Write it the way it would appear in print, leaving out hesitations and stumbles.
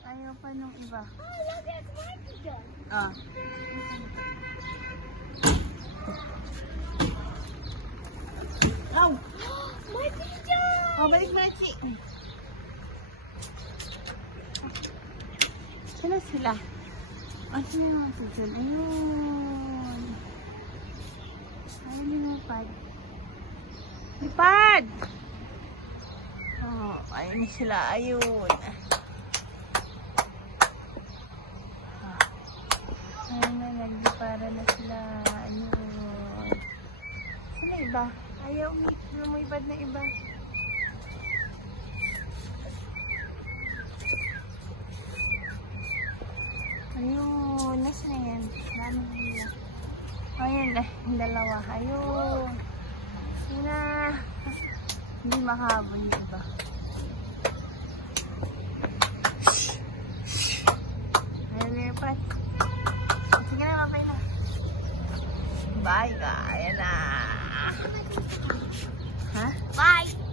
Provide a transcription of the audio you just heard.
Ayaw pa nung iba. Oh, look, it's Marky done. Ah. Ow! Marky done! Oh, balik mo na, Chi. Saan sila? Saan yung mga dyan? Ayun. Ayun yung lipad. Lipad! Oh, ayun sila. Ayun. Ayun na, naglipara na sila. Ayun. Saan na iba? Ayaw, lumipad na iba. Ayun, nasa na yan? Dami nila. Ayun, yung dalawa. Ayun. Sina. Hindi makahabol yung iba. Ayun, lipat. Sige na, babay na. Bye, guys. Ayan na. Ha? Bye!